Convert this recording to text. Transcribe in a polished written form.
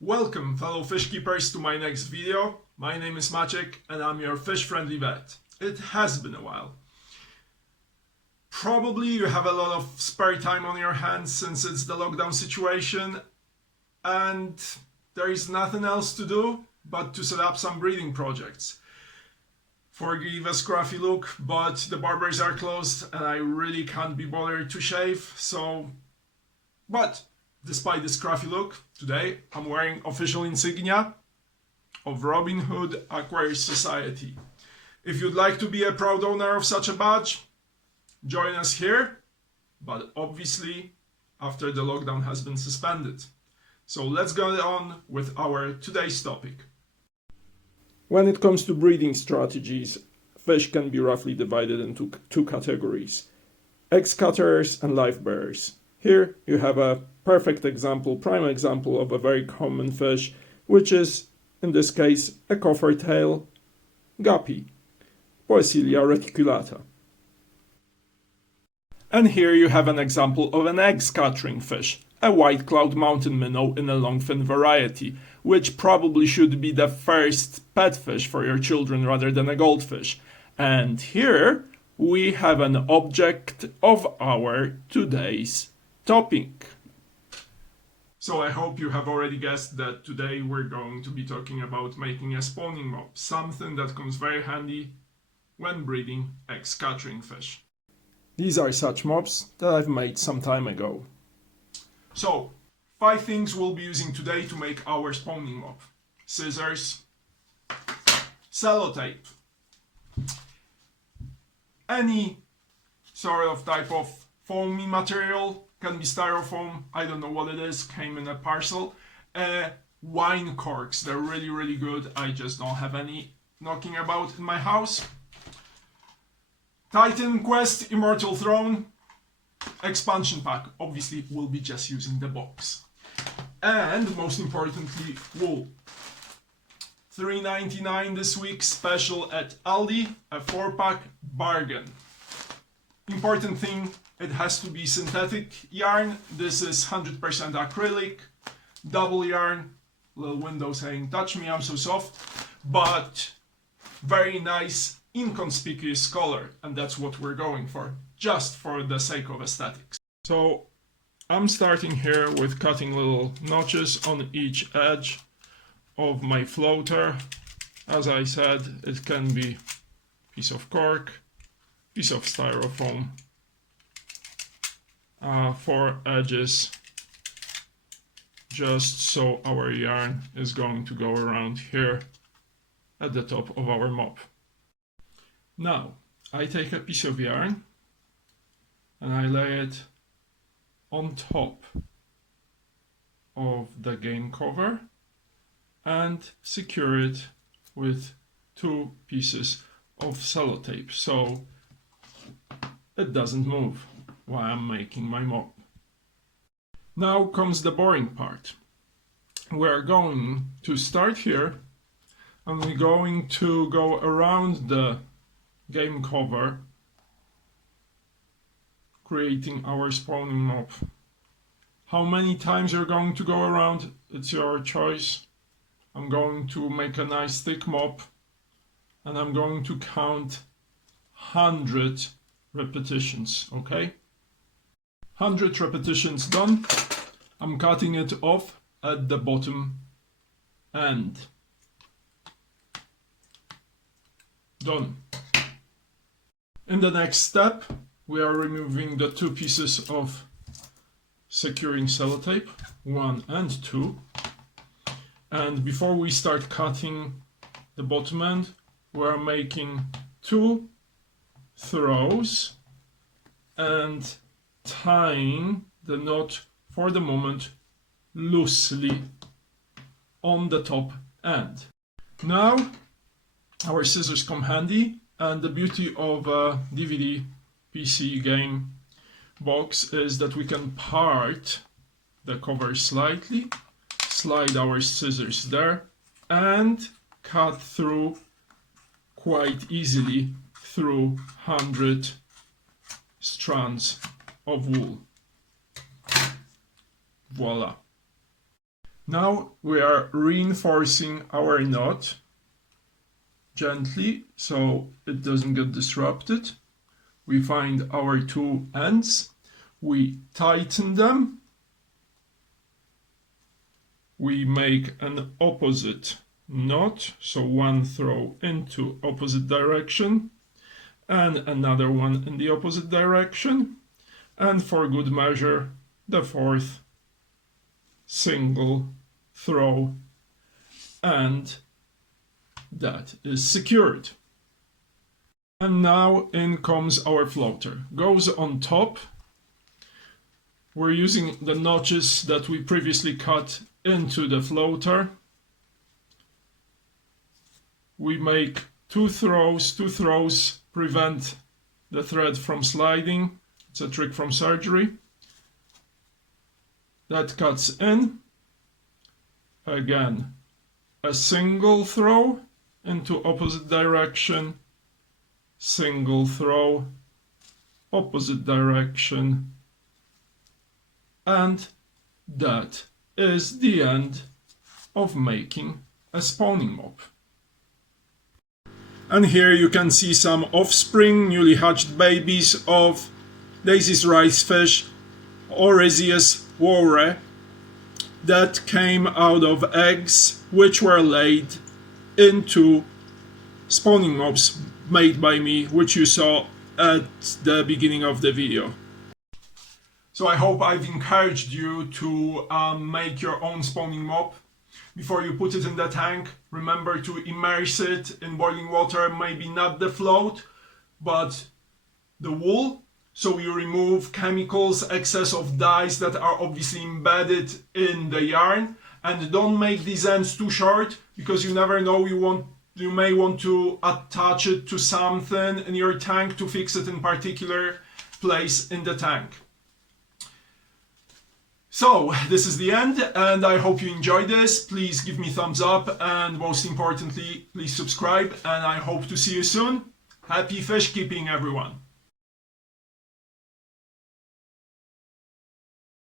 Welcome fellow fish keepers to my next video. My name is Maciek and I'm your fish friendly vet. It has been a while. Probably you have a lot of spare time on your hands since it's the lockdown situation and there is nothing else to do but to set up some breeding projects. Forgive a scruffy look, but the barbers are closed and I really can't be bothered to shave, but despite the scruffy look, today I'm wearing official insignia of Robin Hood Aquarists Society. If you'd like to be a proud owner of such a badge, join us here, but obviously after the lockdown has been suspended. So let's go on with our today's topic. When it comes to breeding strategies, fish can be roughly divided into two categories: egg scatterers and live bearers. Here you have a perfect example, prime example of a very common fish, which is, in this case, a Coffertail Guppy, Poecilia reticulata. And here you have an example of an egg scattering fish, a white cloud mountain minnow in a longfin variety, which probably should be the first pet fish for your children rather than a goldfish. And here we have an object of our today's topic. So I hope you have already guessed that today we're going to be talking about making a spawning mop, something that comes very handy when breeding egg scattering fish. These are such mops that I've made some time ago. So 5 things we'll be using today to make our spawning mop: scissors, sellotape, any sort of type of foamy material, can be styrofoam, I don't know what it is, came in a parcel. Wine corks, they're really good, I just don't have any knocking about in my house. Titan Quest Immortal Throne expansion pack, obviously we'll be just using the box. And most importantly, wool. $3.99 this week, special at Aldi, a 4-pack bargain. Important thing, it has to be synthetic yarn. This is 100% acrylic, double yarn, little window saying touch me, I'm so soft, but very nice inconspicuous color, and that's what we're going for, just for the sake of aesthetics. So I'm starting here with cutting little notches on each edge of my floater. As I said, it can be piece of cork, piece of styrofoam, 4 edges, just so our yarn is going to go around here at the top of our mop. Now I take a piece of yarn and I lay it on top of the game cover and secure it with 2 pieces of sellotape so it doesn't move while I'm making my mop. Now comes the boring part. We're going to start here and we're going to go around the game cover, creating our spawning mop. How many times you're going to go around, it's your choice. I'm going to make a nice thick mop and I'm going to count 100 repetitions, okay? 100 repetitions done. I'm cutting it off at the bottom end. Done. In the next step, we are removing the 2 pieces of securing sellotape, 1 and 2. And before we start cutting the bottom end, we are making 2 throws and tying the knot for the moment loosely on the top end. Now our scissors come handy, and the beauty of a DVD PC game box is that we can part the cover slightly, slide our scissors there and cut through quite easily through 100 strands of wool. Voila. Now we are reinforcing our knot gently so it doesn't get disrupted. We find our two ends, we tighten them, we make an opposite knot, so one throw into opposite direction and another one in the opposite direction, and for good measure the fourth single throw, and that is secured. And now in comes our floater. Goes on top. We're using the notches that we previously cut into the floater. We make two throws prevent the thread from sliding. It's a trick from surgery. That cuts in. Again, a single throw into opposite direction, single throw, opposite direction, and that is the end of making a spawning mop. And here you can see some offspring, newly hatched babies of Daisy's Ricefish, IBM Warwick, that came out of eggs which were laid into spawning mops made by me, which you saw at the beginning of the video. So I hope I've encouraged you to make your own spawning mop. Before you put it in the tank, remember to immerse it in boiling water, maybe not the float, but the wool, so you remove chemicals, excess of dyes that are obviously embedded in the yarn. And don't make these ends too short, because you never know, you may want to attach it to something in your tank to fix it in particular place in the tank. So this is the end, and I hope you enjoyed this. Please give me thumbs up, and most importantly, please subscribe, and I hope to see you soon. Happy fish keeping, everyone.